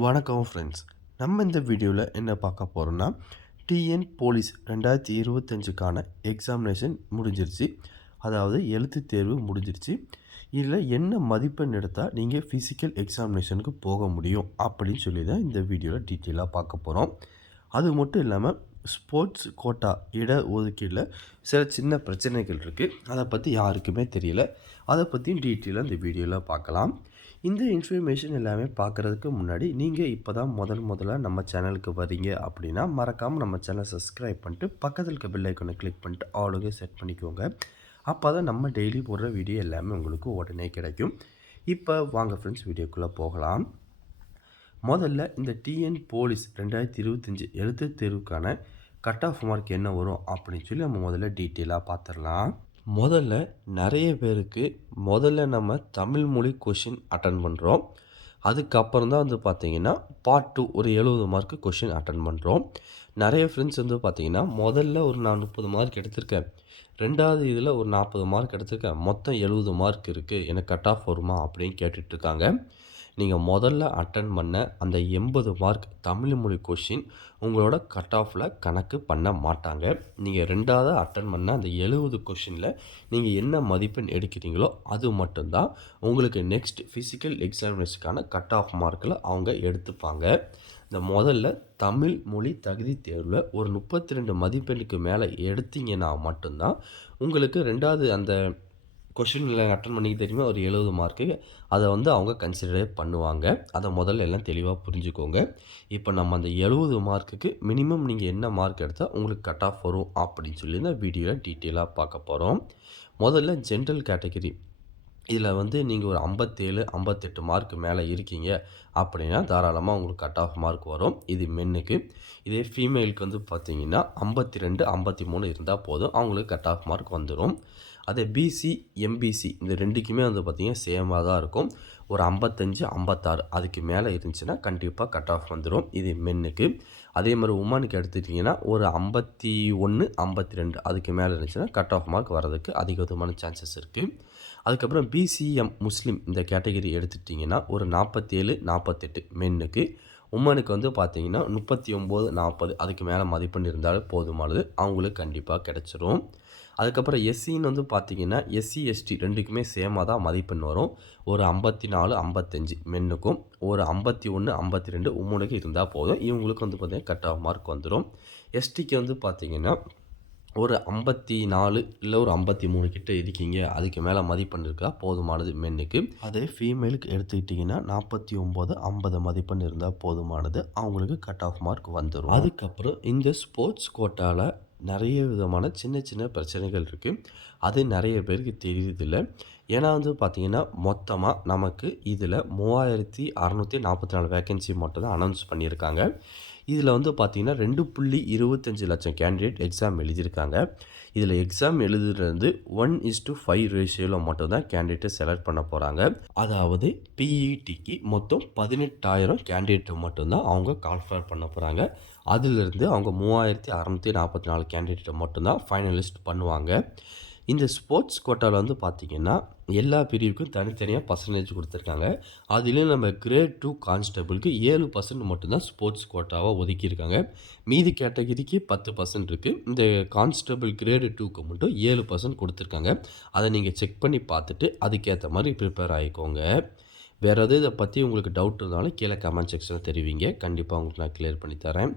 வணக்கம் ஃப்ரெண்ட்ஸ். நம்ம இந்த வீடியோவில் என்ன பார்க்க போகிறோம்னா, டிஎன் போலீஸ் 2025க்கான எக்ஸாமினேஷன் முடிஞ்சிருச்சு. அதாவது எழுத்துத் தேர்வு முடிஞ்சிருச்சு. இதில் என்ன மதிப்பெண் எடுத்தால் நீங்கள் ஃபிசிக்கல் எக்ஸாமினேஷனுக்கு போக முடியும் அப்படின்னு சொல்லி தான் இந்த வீடியோவில் டீட்டெயிலாக பார்க்க போகிறோம். அது மட்டும் இல்லாமல் ஸ்போர்ட்ஸ் கோட்டா இட ஒதுக்கீடில் சில சின்ன பிரச்சனைகள் இருக்குது. அதை பற்றி யாருக்குமே தெரியல. அதை பற்றியும் டீட்டெயிலாக இந்த வீடியோவில் பார்க்கலாம். இந்த இன்ஃபர்மேஷன் எல்லாமே பார்க்குறதுக்கு முன்னாடி நீங்கள் இப்போ தான் முதல்ல நம்ம சேனலுக்கு வரீங்க அப்படின்னா மறக்காமல் நம்ம சேனலை சப்ஸ்கிரைப் பண்ணிட்டு பக்கத்தில் இருக்க பெல் ஐக்கானை கிளிக் பண்ணிட்டு ஆளுங்க செட் பண்ணிக்கோங்க. அப்போ தான் நம்ம டெய்லி போடுற வீடியோ எல்லாமே உங்களுக்கு உடனே கிடைக்கும். இப்போ வாங்க ஃப்ரெண்ட்ஸ் வீடியோக்குள்ளே போகலாம். முதல்ல இந்த டிஎன் போலீஸ் 2025 எழுத்துத் தேர்வுக்கான கட் ஆஃப் மார்க் என்ன வரும் அப்படின்னு சொல்லி நம்ம முதல்ல டீட்டெயிலாக பார்த்துடலாம். முதல்ல நிறைய பேருக்கு நம்ம தமிழ் மொழி கொஷின் அட்டன் பண்ணுறோம். அதுக்கப்புறம் தான் பார்த்திங்கன்னா பார்ட் 2 ஒரு 70 மார்க்கு கொஷின் அட்டன் பண்ணுறோம். நிறைய ஃப்ரெண்ட்ஸ் பார்த்திங்கன்னா முதல்ல ஒரு நான் 30 மார்க் எடுத்திருக்கேன், ரெண்டாவது இதில் ஒரு 40 மார்க் எடுத்திருக்கேன், மொத்தம் 70 மார்க் இருக்குது, எனக்கு கட் ஆஃப் வருமா அப்படின்னு கேட்டுட்ருக்காங்க. நீங்கள் முதல்ல அட்டன் பண்ண அந்த 80 மார்க் தமிழ் மொழி கொஷின் உங்களோட கட் ஆஃபில் கணக்கு பண்ண மாட்டாங்க. நீங்கள் ரெண்டாவது அட்டன் பண்ண அந்த 70 கொஷினில் நீங்கள் என்ன மதிப்பெண் எடுக்கிறீங்களோ அது மட்டும்தான் உங்களுக்கு நெக்ஸ்ட் ஃபிசிக்கல் எக்ஸாமினேஷனுக்கான கட் ஆஃப் மார்க்கில் அவங்க எடுத்துப்பாங்க. இந்த முதல்ல தமிழ் மொழி தகுதி தேர்வில் ஒரு 32 மதிப்பெண்ணுக்கு மேலே எடுத்தீங்கன்னா மட்டும்தான் உங்களுக்கு ரெண்டாவது அந்த கொஷினில் அட்டன் பண்ணிக்க தெரியுமா ஒரு 70 மார்க்கு அதை அவங்க கன்சிடரே பண்ணுவாங்க. அதை முதல்ல எல்லாம் தெளிவாக புரிஞ்சுக்கோங்க. இப்போ நம்ம அந்த 70 மார்க்குக்கு மினிமம் நீங்கள் என்ன மார்க் எடுத்தால் உங்களுக்கு கட் ஆஃப் வரும் அப்படின்னு சொல்லி இந்த வீடியோவில் டீட்டெயிலாக பார்க்க போகிறோம். முதல்ல ஜென்ரல் கேட்டகரி இதில் நீங்கள் ஒரு 57 58 மார்க் மேலே இருக்கீங்க அப்படின்னா தாராளமாக உங்களுக்கு கட் ஆஃப் மார்க் வரும். இது மென்னுக்கு. இதே ஃபீமேலுக்கு பார்த்தீங்கன்னா 52 53 இருந்தால் போதும், அவங்களுக்கு கட் ஆஃப் மார்க் வந்துடும். அதே பிசி எம்பிசி இந்த ரெண்டுக்குமே பார்த்திங்கன்னா சேமாக தான் இருக்கும். ஒரு 55 56 அதுக்கு மேலே இருந்துச்சுன்னா கண்டிப்பாக கட் ஆஃப் வந்துடும். இது மென்னுக்கு. அதே மாதிரி உமனுக்கு எடுத்துட்டிங்கன்னா ஒரு 51 52 அதுக்கு மேலே இருந்துச்சுன்னா கட் ஆஃப் மார்க் வரதுக்கு அதிகமான சான்சஸ் இருக்குது. அதுக்கப்புறம் பிசிஎம் முஸ்லீம் இந்த கேட்டகரி எடுத்துட்டிங்கன்னா ஒரு 47 48 மென்னுக்கு. உமனுக்கு பார்த்தீங்கன்னா 39 40 அதுக்கு மேலே மதிப்பெண் இருந்தாலும் போதுமானது, அவங்களுக்கு கண்டிப்பாக கிடச்சிரும். அதுக்கப்புறம் எஸ்சின்னு பார்த்தீங்கன்னா எஸ்சி எஸ்டி ரெண்டுக்குமே சேமாக தான் மதிப்பெண் வரும். ஒரு 54 55 மென்னுக்கும் ஒரு 51 52 உமனுக்கு இருந்தால் போதும், இவங்களுக்கு பார்த்தீங்கன்னா கட் ஆஃப் மார்க் வந்துடும். எஸ்டிக்கு பார்த்தீங்கன்னா ஒரு 54 இல்லை ஒரு 53 கிட்ட இருக்கீங்க, அதுக்கு மேலே மதிப்பெண் இருக்கா போதுமானது மென்னுக்கு. அதே ஃபீமேலுக்கு எடுத்துக்கிட்டிங்கன்னா 49 50 மதிப்பெண் இருந்தால் போதுமானது, அவங்களுக்கு கட் ஆஃப் மார்க் வந்துடும். அதுக்கப்புறம் இந்த ஸ்போர்ட்ஸ் கோட்டாவில் நிறைய விதமான சின்ன சின்ன பிரச்சனைகள் இருக்குது. அது நிறைய பேருக்கு தெரியுதில்லை. ஏன்னா பார்த்தீங்கன்னா மொத்தமாக நமக்கு இதில் 3644 வேக்கன்சி மட்டும் தான் அனௌன்ஸ் பண்ணியிருக்காங்க. இதில் பார்த்தீங்கன்னா 2.25 லட்சம் கேண்டிடேட் எக்ஸாம் எழுதியிருக்காங்க. இதில் எக்ஸாம் எழுதுறது 1:5 ரேஷியோவில் மட்டும்தான் கேண்டிடேட்டை செலக்ட் பண்ண போகிறாங்க. அதாவது பிஇடிக்கு மொத்தம் 18,000 கேண்டிடேட்டு மட்டும்தான் அவங்க கால்ஃபர் பண்ண போகிறாங்க. அதிலிருந்து அவங்க 3644 கேண்டிடேட்டை மட்டும்தான் ஃபைனலிஸ்ட் பண்ணுவாங்க. இந்த ஸ்போர்ட்ஸ் கோட்டாவில் பார்த்தீங்கன்னா எல்லா பிரிவுக்கும் தனித்தனியாக பர்சன்டேஜ் கொடுத்துருக்காங்க. அதிலும் நம்ம கிரேட் 2 கான்ஸ்டபிளுக்கு 7% மட்டும்தான் ஸ்போர்ட்ஸ் கோட்டாவாக ஒதுக்கியிருக்காங்க. மீதி கேட்டகிரிக்கு 10% இருக்குது. இந்த கான்ஸ்டபிள் கிரேடு 2க்கு மட்டும் 7% கொடுத்துருக்காங்க. அதை நீங்கள் செக் பண்ணி பார்த்துட்டு அதுக்கேற்ற மாதிரி ப்ரிப்பேர் ஆகிக்கோங்க. வேறு எதுவும் இதை பற்றி உங்களுக்கு டவுட் இருந்தாலும் கீழே கமெண்ட் செக்ஷனில் தெரிவிங்க, கண்டிப்பாக உங்களுக்கு நான் கிளியர் பண்ணி தரேன்.